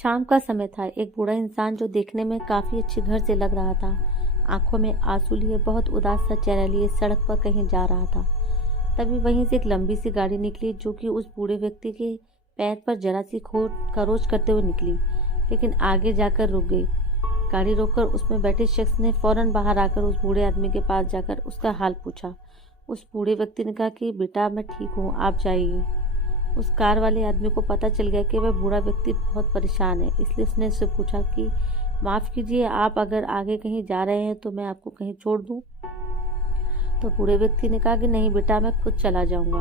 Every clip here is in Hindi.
शाम का समय था। एक बूढ़ा इंसान जो देखने में काफी अच्छे घर से लग रहा था, आंखों में आंसू लिए बहुत उदास सा चेहरा लिए सड़क पर कहीं जा रहा था। तभी वहीं से एक लंबी सी गाड़ी निकली जो कि उस बूढ़े व्यक्ति के पैर पर जरा सी खरोच करते हुए निकली, लेकिन आगे जाकर रुक गई। गाड़ी रोककर उसमें बैठे शख्स ने फौरन बाहर आकर उस बूढ़े आदमी के पास जाकर उसका हाल पूछा। उस बूढ़े व्यक्ति ने कहा कि बेटा मैं ठीक हूँ, आप जाइए। उस कार वाले आदमी को पता चल गया कि वह बूढ़ा व्यक्ति बहुत परेशान है, इसलिए उसने उससे पूछा कि माफ़ कीजिए, आप अगर आगे कहीं जा रहे हैं तो मैं आपको कहीं छोड़ दूं। तो बूढ़े व्यक्ति ने कहा कि नहीं बेटा, मैं खुद चला जाऊंगा।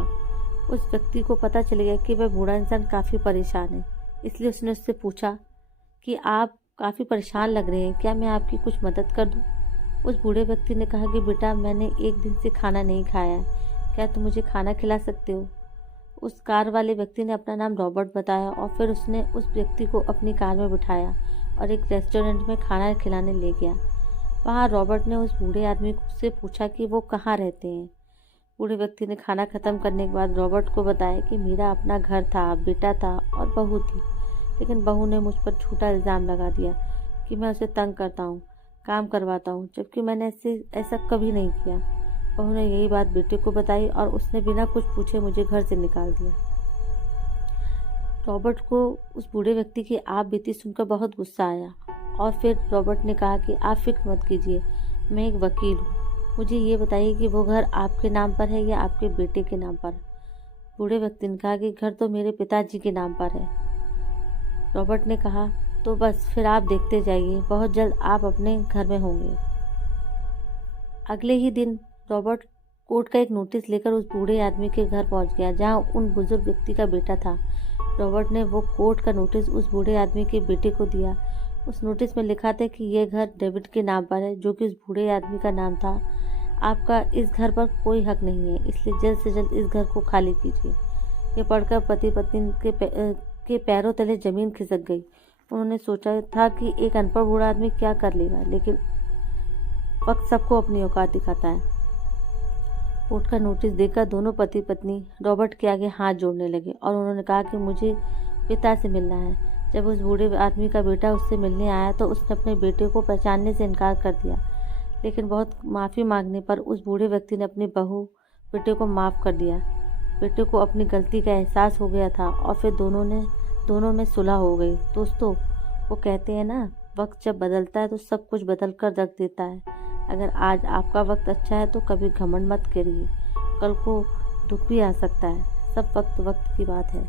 उस व्यक्ति को पता चल गया कि वह बूढ़ा इंसान काफ़ी परेशान है, इसलिए उसने उससे पूछा कि आप काफ़ी परेशान लग रहे हैं, क्या मैं आपकी कुछ मदद कर दूं? उस बूढ़े व्यक्ति ने कहा कि बेटा मैंने एक दिन से खाना नहीं खाया है, क्या तुम मुझे खाना खिला सकते हो? उस कार वाले व्यक्ति ने अपना नाम रॉबर्ट बताया और फिर उसने उस व्यक्ति को अपनी कार में बिठाया और एक रेस्टोरेंट में खाना खिलाने ले गया। वहाँ रॉबर्ट ने उस बूढ़े आदमी से पूछा कि वो कहाँ रहते हैं। बूढ़े व्यक्ति ने खाना खत्म करने के बाद रॉबर्ट को बताया कि मेरा अपना घर था, बेटा था और बहू थी, लेकिन बहू ने मुझ पर झूठा इल्ज़ाम लगा दिया कि मैं उसे तंग करता हूँ, काम करवाता हूँ, जबकि मैंने ऐसा कभी नहीं किया। बहू ने यही बात बेटे को बताई और उसने बिना कुछ पूछे मुझे घर से निकाल दिया। रॉबर्ट को उस बूढ़े व्यक्ति की आप बीती सुनकर बहुत गुस्सा आया और फिर रॉबर्ट ने कहा कि आप फिक्र मत कीजिए, मैं एक वकील हूँ, मुझे ये बताइए कि वो घर आपके नाम पर है या आपके बेटे के नाम पर? बूढ़े व्यक्ति ने कहा कि घर तो मेरे पिताजी के नाम पर है। रॉबर्ट ने कहा तो बस फिर आप देखते जाइए, बहुत जल्द आप अपने घर में होंगे। अगले ही दिन रॉबर्ट कोर्ट का एक नोटिस लेकर उस बूढ़े आदमी के घर पहुंच गया जहां उन बुजुर्ग व्यक्ति का बेटा था। रॉबर्ट ने वो कोर्ट का नोटिस उस बूढ़े आदमी के बेटे को दिया। उस नोटिस में लिखा था कि यह घर डेविड के नाम पर है, जो कि उस बूढ़े आदमी का नाम था। आपका इस घर पर कोई हक नहीं है, इसलिए जल्द से जल्द इस घर को खाली कीजिए। ये पढ़कर पति पत्नी के पैरों तले जमीन खिसक गई। उन्होंने सोचा था कि एक अनपढ़ बूढ़ा आदमी क्या कर लेगा, लेकिन वक्त सबको अपनी औकात दिखाता है। कोर्ट का नोटिस देकर दोनों पति पत्नी रॉबर्ट के आगे हाथ जोड़ने लगे और उन्होंने कहा कि मुझे पिता से मिलना है। जब उस बूढ़े आदमी का बेटा उससे मिलने आया तो उसने अपने बेटे को पहचानने से इनकार कर दिया, लेकिन बहुत माफ़ी मांगने पर उस बूढ़े व्यक्ति ने अपनी बहू बेटे को माफ़ कर दिया। बेटे को अपनी गलती का एहसास हो गया था और फिर दोनों में सुलह हो गई। दोस्तों, वो कहते हैं ना, वक्त जब बदलता है तो सब कुछ बदल कर रख देता है। अगर आज आपका वक्त अच्छा है तो कभी घमंड मत करिए, कल को दुख भी आ सकता है। सब वक्त की बात है।